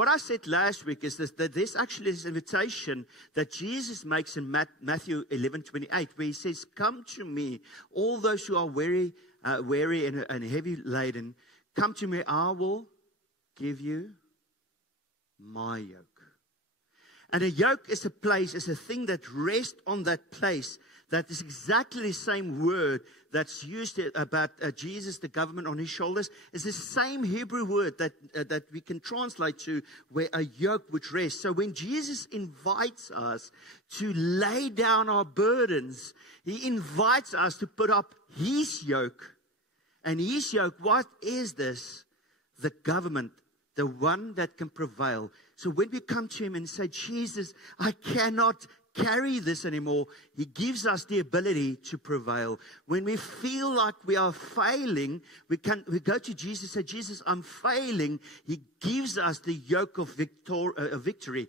what I said last week is that there's actually this invitation that Jesus makes in Matthew 11:28, where he says, "Come to me, all those who are weary and heavy laden. Come to me, I will give you my yoke." And a yoke is a place, is a thing that rests on that place. That is exactly the same word that's used about Jesus, the government on his shoulders. It's the same Hebrew word that we can translate to where a yoke would rest. So when Jesus invites us to lay down our burdens, he invites us to put up his yoke. And his yoke, what is this? The government, the one that can prevail. So when we come to him and say, "Jesus, I cannot carry this anymore," he gives us the ability to prevail. When we feel like we are failing, we go to Jesus and say, "Jesus, I'm failing." He gives us the yoke of victory.